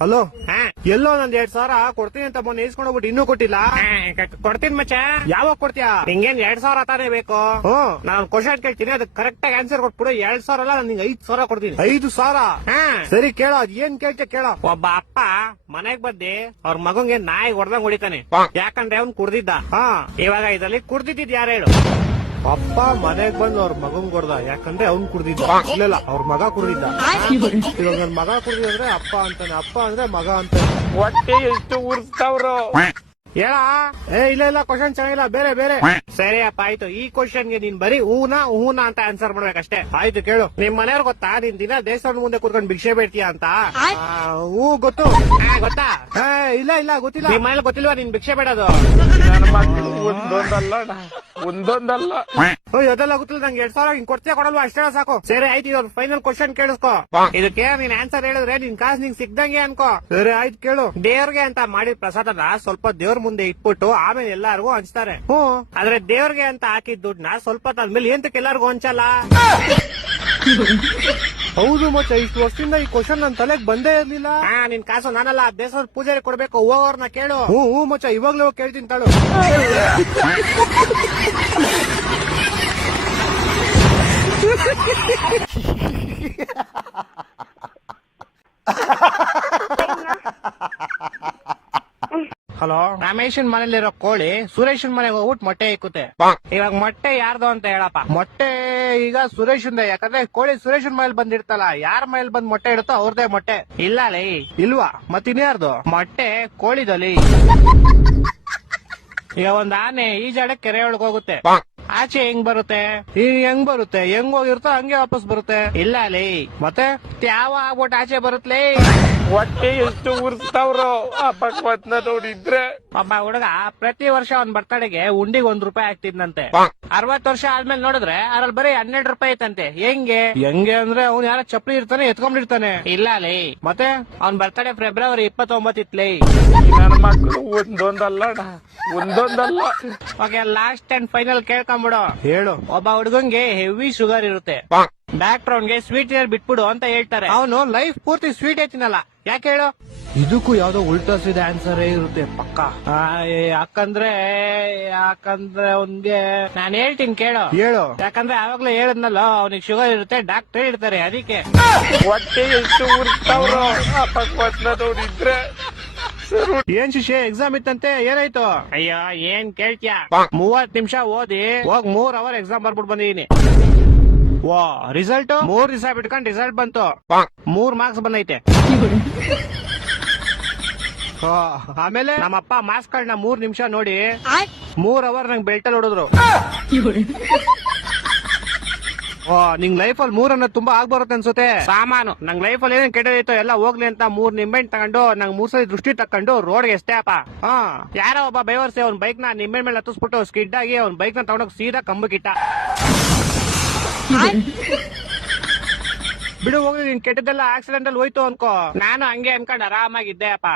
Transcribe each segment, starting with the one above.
Hello, ಹಾ, ಎಲ್ಲೋ ನಂದ್ 2,000 ಕೊಡ್ತೀನಿ ಅಂತ ಮೊನ್ನೆ ಇಸ್ಕೊಂಡು ಹೋಗ್ಬಿಟ್ಟು ಇನ್ನೂ ಕೊಟ್ಟಿಲ್ಲ. ಕೊಡ್ತೀನಿ ಮಚ್ಚ. ಯಾವಾಗ ಕೊಡ್ತೀಯಾ? ನಿಂಗೇನ್ 2,000 ತಾನೇ ಬೇಕು? ನಾನು ಕ್ವಶನ್ ಕೇಳ್ತೀನಿ, ಅದಕ್ಕೆ ಕರೆಕ್ಟ್ ಆಗಿ ಆನ್ಸರ್ ಕೊಟ್ಬಿಡು. 2,000 ಅಲ್ಲ, ನಾನು ನಿಂಗೆ 5,000 ಕೊಡ್ತೀನಿ. 5,000? ಹಾ, ಸರಿ, ಕೇಳ, ಅದ್ ಏನ್ ಕೇಳ್ತೀಯ ಕೇಳ. ಒಬ್ಬ ಅಪ್ಪ ಮನೆಗ್ ಬಂದಿ ಅವ್ರ ಮಗಂಗೆ ನಾಯಿ ಹೊಡೆದಂಗ್ ಹೊಡಿತಾನೆ. ಯಾಕಂದ್ರೆ ಅವ್ನ್ ಕುಡ್ದಿದ್ದ. ಇವಾಗ ಇದ್ರಲ್ಲಿ ಕುಡ್ದಿದ್ದ ಯಾರು ಹೇಳು? ಅಪ್ಪ ಮನೆಗ್ ಬಂದು ಅವ್ರ ಮಗನ್ ಕೊಡ್ದ, ಯಾಕಂದ್ರೆ ಅವ್ನ್ ಕುಡ್ದಿದ್ದ. ಇಲ್ಲ, ಅವ್ರ ಮಗ ಕುಡ್ದಿದ್ದ. ಇವಾಗ ನನ್ ಮಗ ಕುಡ್ದಿದ್ರೆ ಅಪ್ಪ ಅಂತಾನೆ, ಅಪ್ಪ ಅಂದ್ರೆ ಮಗ ಅಂತಾನೆ. ಹೊಟ್ಟೆ ಎಷ್ಟು ಉರ್ಸ್ತಾವ್ರು ಹೇಳ. ಇಲ್ಲ ಕ್ವಶನ್ ಚೆನ್ನಾಗಿಲ್ಲ, ಬೇರೆ ಬೇರೆ. ಸರಿ ಅಪ್ಪ, ಆಯ್ತು. ಈ ಕ್ವಶನ್ಗೆ ನೀನ್ ಬರೀ ಹೂನಾ ಅಂತ ಆನ್ಸರ್ ಮಾಡ್ಬೇಕಷ್ಟೇ. ಆಯ್ತು, ಕೇಳು. ನಿಮ್ ಮನೆಯವ್ರು ಗೊತ್ತಾ ನೀನ್ ದಿನ ದೇವಸ್ಥಾನದ ಮುಂದೆ ಕೂತ್ಕೊಂಡು ಭಿಕ್ಷೆ ಬೇಡ್ತೀಯ ಅಂತ? ಹೂ, ಗೊತ್ತು. ಗೊತ್ತಾ? ಇಲ್ಲ ಗೊತ್ತಿಲ್ಲ. ನಿಮ್ ಮನೇಲಿ ಗೊತ್ತಿಲ್ವಾ ನೀನ್ ಭಿಕ್ಷೆ ಬೇಡೋದು? ಒಂದೊಂದಲ್ಲ ಅದೆಲ್ಲ ಗೊತ್ತಿಲ್ಲ ನಂಗೆ. 2,000 ಹಿಂಗ್ ಕೊಡ್ತೀಯ ಕೊಡಲ್ವಾ? ಅಷ್ಟೇ ಸಾಕು. ಸರಿ ಆಯ್ತು, ಇವಾಗ ಫೈನಲ್ ಕ್ವಶನ್ ಕೇಳಿಸ್ಕೊ. ಇದಕ್ಕೆ ನೀನ್ ಆನ್ಸರ್ ಹೇಳಿದ್ರೆ ನಿನ್ ಕಾಸು ನಿಂಗ್ ಸಿಕ್ದಂಗೆ ಅನ್ಕೋ. ಸರಿ, ಆಯ್ತು, ಕೇಳು. ದೇವ್ರಿಗೆ ಅಂತ ಮಾಡಿದ ಪ್ರಸಾದನ ಸ್ವಲ್ಪ ದೇವ್ರ ಮುಂದೆ ಇಟ್ಬಿಟ್ಟು ಆಮೇಲೆ ಎಲ್ಲಾರ್ಗು ಹಂಚ್ತಾರೆ. ಆದ್ರೆ ದೇವ್ರಿಗೆ ಅಂತ ಹಾಕಿದ ದುಡ್ಡನ್ನ ಸ್ವಲ್ಪ ಆದ್ಮೇಲೆ ಎಂತಕ್ಕೆ ಎಲ್ಲಾರ್ಗು ಹಂಚಲ್ಲ? ಹೌದು ಮಚ್ಚ, ಇಷ್ಟು ವರ್ಷದಿಂದ ಈ ಕ್ವಶನ್ ನನ್ ತಲೆಗ್ ಬಂದೇ ಇರ್ಲಿಲ್ಲ. ನಿನ್ ಕಾಸು ನಾನಲ್ಲ, ದೇವಸ್ಥಾನದ ಪೂಜಾರಿ ಕೊಡ್ಬೇಕು. ಹೋಗೋರ್ನ ಕೇಳು. ಹ್ಞೂ ಮಚ್ಚ, ಇವಾಗ್ಲೂ ಹೋಗ್ ಕೇಳ್ತೀನಿ ತಾಳು. ಹಲೋ, ರಮೇಶನ್ ಮನೇಲಿರೋ ಕೋಳಿ ಸುರೇಶನ್ ಮನೆಗೆ ಹೋಗ್ಬಿಟ್ಟು ಮೊಟ್ಟೆ ಇಕ್ಕುತ್ತೆ. ಇವಾಗ ಮೊಟ್ಟೆ ಯಾರ್ದು ಅಂತ ಹೇಳಪ್ಪ? ಮೊಟ್ಟೆ ಈಗ ಸುರೇಶನ್, ಯಾಕಂದ್ರೆ ಕೋಳಿ ಸುರೇಶನ್ ಮನೇಲಿ ಬಂದಿರ್ತಲ್ಲ, ಯಾರ ಮನೇಲಿ ಬಂದ್ ಮೊಟ್ಟೆ ಇಡುತ್ತೋ ಅವ್ರದೇ ಮೊಟ್ಟೆ. ಇಲ್ಲ ಲೇ. ಇಲ್ವಾ? ಮತ್ತಿನ್ಯಾರ್ದು? ಮೊಟ್ಟೆ ಕೋಳಿದಲ್ಲಿ. ಈಗ ಒಂದ್ ಆನೆ ಈಜಾಡಕ್ ಕೆರೆ ಒಳಗ್ ಹೋಗುತ್ತೆ, ಆಚೆ ಹೆಂಗ್ ಬರುತ್ತೆ? ಹೆಂಗ್ ಬರುತ್ತೆ? ಹೆಂಗ್ ಹೋಗಿರುತ್ತೋ ಹಂಗೆ ವಾಪಸ್ ಬರುತ್ತೆ. ಇಲ್ಲ ಲೇ. ಮತ್ತೆ ತ್ಯಾವ ಆಗ್ಬಿಟ್ಟು ಆಚೆ ಬರುತ್ತಲೇ. ಹೊಟ್ಟೆ ಎಷ್ಟು ಉರ್ಸ್ತಾವ್ರು ಆ ಭಗವತ್ನ ನೋಡಿದ್ರೆ. ಒಬ್ಬ ಹುಡುಗ ಪ್ರತಿ ವರ್ಷ ಅವ್ನ್ ಬರ್ತಡೆಗೆ ಉಂಡಿಗೆ ₹1 ಆಗ್ತಿದ್ನಂತೆ. 60 ವರ್ಷ ಆದ್ಮೇಲೆ ನೋಡಿದ್ರೆ ಅದ್ರಲ್ಲಿ ಬರೀ ₹12 ಐತಂತೆ. ಹೆಂಗೆ ಅಂದ್ರೆ ಅವ್ನು ಯಾರ ಚಪ್ಪಲಿ ಇರ್ತಾನೆ, ಎತ್ಕೊಂಡಿರ್ತಾನೆ. ಇಲ್ಲ ಲೇ. ಮತ್ತೆ ಅವ್ನ್ ಬರ್ತಡೆ ಫೆಬ್ರವರಿ 29 ಇತ್ಲೇ. ನನ್ನ ಮಕ್ಕಳು ಒಂದೊಂದಲ್ಲ. ಓಕೆ, ಲಾಸ್ಟ್ ಅಂಡ್ ಫೈನಲ್ ಕೇಳ್ಕೊಂಬಿಡು. ಹೇಳು. ಒಬ್ಬ ಹುಡುಗಂಗೆ ಹೆವಿ ಶುಗರ್ ಇರುತ್ತೆ. ಡಾಕ್ಟರ್ ಅವ್ನ್ಗೆ ಸ್ವೀಟ್ ಏರ್ ಬಿಟ್ಬಿಡು ಅಂತ ಹೇಳ್ತಾರೆ. ಅವನು ಲೈಫ್ ಪೂರ್ತಿ ಸ್ವೀಟ್ ತಿನ್ನಲ್ಲ. ಯಾಕೆ ಹೇಳು? ಇದಕ್ಕೂ ಯಾವ್ದೋ ಉಲ್ಟಾ ಸೀದಾ ಆನ್ಸರ್ ಇರುತ್ತೆ ಪಕ್ಕ. ಯಾಕಂದ್ರೆ ಅವ್ನ್ಗೆ ನಾನ್ ಹೇಳ್ತೀನಿ ಕೇಳು. ಹೇಳು. ಯಾಕಂದ್ರೆ ಆವಾಗ್ಲೇ ಹೇಳದ್ನಲ್ಲ, ಅವ್ನಿಗೆ ಶುಗರ್ ಇರುತ್ತೆ, ಡಾಕ್ಟರ್ ಹೇಳ್ತಾರೆ ಅದಕ್ಕೆ. ಹೊಟ್ಟೆ ಎಷ್ಟು ಉರ್ಸ್ತಾವ್ರು ಆ ಭಗವತ್ನ ನೋಡಿದ್ರೆ. ಏನ್ ಶಿಷ್ಯ, ಎಕ್ಸಾಮ್ ಇತ್ತಂತೆ, ಏನಾಯ್ತು? ಅಯ್ಯೋ, ಏನ್ ಕೇಳ್ತೀಯ? 30 ನಿಮಿಷ ಓದಿ ಹೋಗ್ 3 ಅವರ್ ಎಕ್ಸಾಮ್ ಬರ್ಬಿಟ್ಟು ಬಂದಿದೀನಿ. ವಾ, ರಿಸಲ್ಟ್ 3 ದಿವಸ ಬಿಟ್ಕೊಂಡು ರಿಸಲ್ಟ್ ಬಂತು. 3 ಮಾರ್ಕ್ಸ್ ಬಂದೈತೆ. ಆಮೇಲೆ ನಮ್ಮಪ್ಪ ಮಾರ್ಕ್ಸ್ ಗಳನ್ನ 3 ನಿಮಿಷ ನೋಡಿ 3 ಅವರ್ ನಂಗೆ ಬೆಲ್ಟಲ್ಲಿ ಹೊಡೆದ್ರು. ನಿಂಗ್ ಲೈಫ್ ಅಲ್ಲಿ 3 ಅನ್ನೋದು ತುಂಬಾ ಆಗ್ಬರುತ್ತೆ ಅನ್ಸುತ್ತೆ. ಸಾಮಾನು ನಂಗ್ ಲೈಫ್ ಅಲ್ಲಿ ಏನೇನ್ ಕೆಟ್ಟದೈತೋ ಎಲ್ಲ ಹೋಗ್ಲಿ ಅಂತ 3 ನಿಂಬೆಹಣ್ಣು ತಗೊಂಡು ನಂಗ್ 3 ಸಲ ದೃಷ್ಟಿ ತಕೊಂಡು ರೋಡ್ಗೆ ಎಷ್ಟೇ ಅಪ್ಪ. ಯಾರೋ ಒಬ್ಬ ಬೇವರ್ಸಿ ಅವ್ನ ಬೈಕ್ ನ ನಿಂಬೆಹಣ್ಣು ಮೇಲೆ ಹತ್ತಿಸ್ಬಿಟ್ಟು ಸ್ಕಿಡ್ ಆಗಿ ಅವ್ನ ಬೈಕ್ ನ ತಗೊಂಡೋಗಿ ಸೀದಾ ಕಂಬಕ್ಕಿಟ್ಟ. ಬಿಡು ಹೋಗ್ಲಿ, ನಿನ್ ಕೆಟ್ಟದೆಲ್ಲ ಆಕ್ಸಿಡೆಂಟ್ ಅಲ್ಲಿ ಹೋಯ್ತು ಅನ್ಕೋ. ನಾನು ಹಂಗೆ ಅನ್ಕೊಂಡ್ ಆರಾಮಾಗಿದ್ದೆ ಅಪ್ಪ.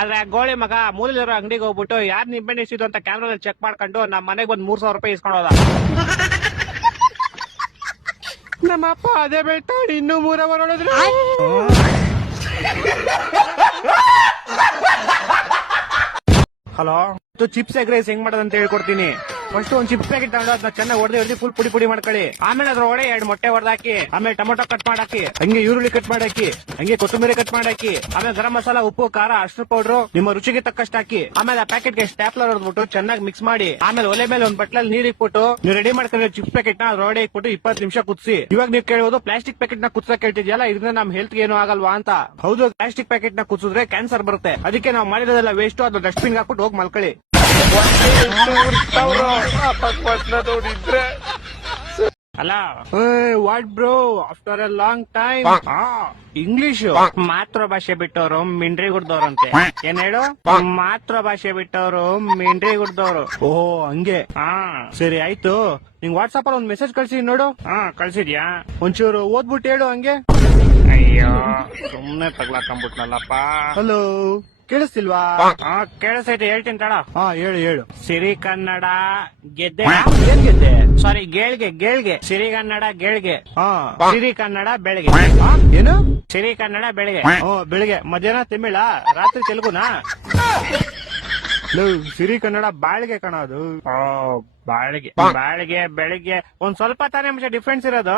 ಆದ್ರೆ ಆ ಗೋಳಿ ಮಗ ಮೂಲಲಿರೋ ಅಂಗಡಿಗೆ ಹೋಗ್ಬಿಟ್ಟು ಯಾರ್ ನಿಂಬೆಹಣ್ಣು ಇಸಿದು ಅಂತ ಕ್ಯಾಮ್ರಾದಲ್ಲಿ ಚೆಕ್ ಮಾಡ್ಕೊಂಡು ನಮ್ ಮನೆಗ್ ಬಂದ್ ₹3,000 ಇಸ್ಕೊಂಡೋದ. ನಮ್ಮಪ್ಪ ಅದೇ ಬೆಳ್ತಾ ಇನ್ನೂ 3 ಅವರ್ ಹೊಡೆದ್ರು. ಹಲೋ, ಚಿಪ್ಸ್ ಎಗ್ ರೈಸ್ ಹೆಂಗ್ ಮಾಡೋದಂತ ಹೇಳ್ಕೊಡ್ತೀನಿ. ಫಸ್ಟ್ ಒಂದ್ ಚಿಪ್ಸ್ ಪ್ಯಾಕೆಟ್ ತಗೊಂಡು ಅದನ್ನ ಚೆನ್ನಾಗಿ ಹೊಡೆದು ಫುಲ್ ಪುಡಿ ಮಾಡ್ಕೊಳ್ಳಿ. ಆಮೇಲೆ ಅದ್ರೊಳಗೆ 2 ಮೊಟ್ಟೆ ಹೊಡೆದಾಕಿ, ಆಮೇಲೆ ಟೊಮೊಟೊ ಕಟ್ ಮಾಡಾಕಿ, ಹಂಗೆ ಈರುಳ್ಳಿ ಕಟ್ ಮಾಡಾಕಿ, ಹಂಗೆ ಕೊತ್ತಂಬರಿ ಕಟ್ ಮಾಡಾಕಿ, ಆಮೇಲೆ ಗರಂ ಮಸಾಲ, ಉಪ್ಪು, ಖಾರ, ಅರ್ಶಿನ ಪೌಡರ್ ನಿಮ್ಮ ರುಚಿಗೆ ತಕ್ಕಷ್ಟು ಹಾಕಿ. ಆಮೇಲೆ ಆ ಪ್ಯಾಕೆಟ್ ಗೆ ಸ್ಟ್ಯಾಪ್ಲರ್ ಹೊಡೆದ್ಬಿಟ್ಟು ಚೆನ್ನಾಗಿ ಮಿಕ್ಸ್ ಮಾಡಿ, ಆಮೇಲೆ ಒಲೆ ಮೇಲೆ ಒಂದ್ ಬಟ್ಲಲ್ಲಿ ನೀರ್ ಇಟ್ಬಿಟ್ಟು ನೀವು ರೆಡಿ ಮಾಡ್ಕೊಂಡ್ರೆ ಚಿಪ್ಸ್ ಪ್ಯಾಕೆಟ್ ನ ಅದ್ರೊಳಗೆ ಇಟ್ಬಿಟ್ಟು 20 ನಿಮಿಷ ಕುದಿಸಿ. ಇವಾಗ ನೀವು ಕೇಳಬಹುದು ಪ್ಲಾಸ್ಟಿಕ್ ಪ್ಯಾಕೆಟ್ ನ ಕುದಿಸಕ್ ಹೇಳ್ತಿದ್ಯಲ್ಲ, ಇದರಿಂದ ನಮ್ ಹೆಲ್ತ್ ಏನು ಆಗಲ್ವಾ ಅಂತ. ಹೌದು, ಪ್ಲಾಸ್ಟಿಕ್ ಪ್ಯಾಕೆಟ್ ನ ಕುದಿಸಿದ್ರೆ ಕ್ಯಾನ್ಸರ್ ಬರುತ್ತೆ. ಅದಕ್ಕೆ ನಾವು ಮಾಡಿರೋದೆಲ್ಲ ವೇಸ್ಟ್, ಅದು ಡಸ್ಟ್ಬಿನ್ ಹಾಕ್ಬಿಟ್ಟು ಹೋಗಿ ಮಲ್ಕೊಳ್ಳಿ. ಹೊಟ್ಟೆ ಎಷ್ಟು ಉರ್ಸ್ತಾವ್ರು ಆ ಭಗವತ್ನ ನೋಡಿದ್ರೆ. ಅಲ್ಲ what bro, after A long time. English ಮಾತೃಭಾಷೆ ಬಿಟ್ಟವರು ಮಿಂಡ್ರಿ ಗುಡ್ದವ್ರಂತೆ. ಏನ್ ಹೇಳು? ಮಾತೃಭಾಷೆ ಬಿಟ್ಟವರು ಮಿಂಡ್ರಿ ಗುಡ್ದವ್ರು. ಓಹೋ, ಹಂಗೆ. ಸರಿ ಆಯ್ತು, ನಿಂಗ್ ವಾಟ್ಸ್ಆಪ್ ಅಲ್ಲಿ ಒಂದ್ ಮೆಸೇಜ್ ಕಳ್ಸಿ ನೋಡು. ಕಳ್ಸಿದ್ಯಾ? ಒಂಚೂರು ಓದ್ಬಿಟ್ಟು ಹೇಳು ಹಂಗೆ. ಅಯ್ಯೋ, ಸುಮ್ನೆ ತಗ್ಲಾಕೊಂಡ್ಬಿಟ್ನಲ್ಲಪ್ಪ. ಹಲೋ, ಕೇಳಿಸ್ತಿಲ್ವಾ? ಕೇಳಿಸೈತೆ, ಹೇಳ್ತೀನಿ ತಡ. ಹಾ ಹೇಳು ಹೇಳು. ಸಿರಿ ಕನ್ನಡ ಗೆದ್ದೆ. ಏನ್ ಗೆದ್ದೆ? ಸಾರಿ, ಗೇಳ್ಗೆ. ಸಿರಿ ಕನ್ನಡ ಗೇಳ್ಗೆ. ಹಾ ಸಿರಿ ಕನ್ನಡ ಬೆಳಗ್ಗೆ. ಆ, ಏನು? ಸಿರಿ ಕನ್ನಡ ಬೆಳಗ್ಗೆ. ಬೆಳಿಗ್ಗೆ. ಮಧ್ಯಾಹ್ನ ತಮಿಳ, ರಾತ್ರಿ ತೆಲುಗುನಾ? ಸಿರಿ ಕನ್ನಡ ಬಾಳ್ಗೆ ಕಣ ಅದು. ಬಾಳಿಗೆ ಬೆಳಿಗ್ಗೆ ಒಂದ್ ಸ್ವಲ್ಪ ತಾನೇ ಮಚ್ಚ ಡಿಫ್ರೆನ್ಸ್ ಇರೋದು.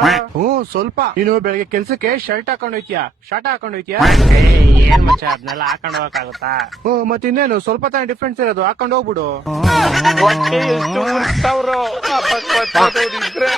ಸ್ವಲ್ಪ. ನೀನು ಬೆಳಿಗ್ಗೆ ಕೆಲ್ಸಕ್ಕೆ ಶರ್ಟ್ ಹಾಕೊಂಡ್ ಹೋಯ್ತೀಯಾ, ಶರ್ಟ್ ಹಾಕೊಂಡ್ ಹೋಯ್ತೀಯಾ? ಏನ್ ಮಚ್ಚ ಅದನ್ನೆಲ್ಲ ಹಾಕೊಂಡ್ ಹೋಗಕ್ಕಾಗುತ್ತಾ? ಮತ್ ಇನ್ನೇನು ಸ್ವಲ್ಪ ತಾನೇ ಡಿಫ್ರೆನ್ಸ್ ಇರೋದು, ಹಾಕೊಂಡ್ ಹೋಗ್ಬಿಡು. ಹೊಟ್ಟೆ ಎಷ್ಟು ಉರ್ತಾವ್ರೋ ಆ ಪಕ್ಕ ನೋಡಿದ್ರೆ